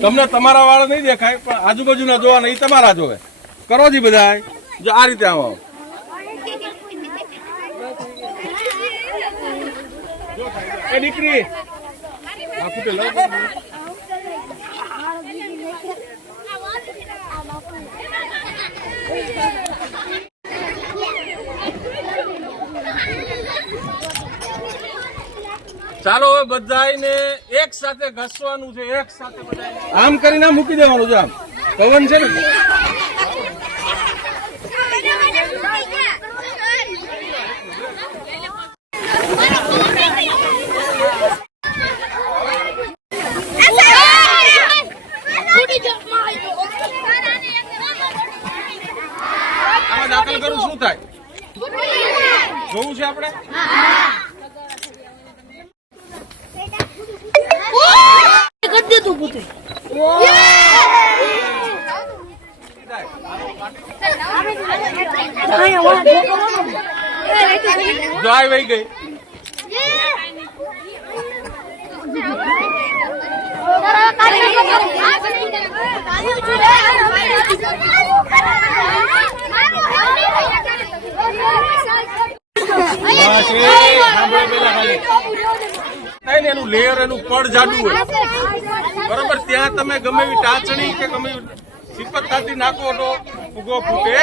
તમને તમારા વાળા નહીં દેખાય પણ આજુબાજુના જોવાના એ તમારા જોવે. કરો જી બધા જો આ રીતે આવો. એ દીકરી આ ફૂટે લઈ ચાલો હવે બધાને એક સાથે ઘસવાનું છે. એક સાથે બધા આમ કરીને મૂકી દેવાનું છે. આમ પવન છે ને આમાં દાખલ કરું શું થાય જોવું છે આપણે. જાય વહી ગઈ. એનું લેયર એનું પડ જાડું હોય બરોબર. ત્યાં તમે ગમે એવી ટાંચણી કે ગમે સિપતતાથી નાખો તો ફૂગો ફૂટે.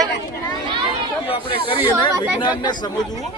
આપણે કરીએ ને વિજ્ઞાનને સમજવું.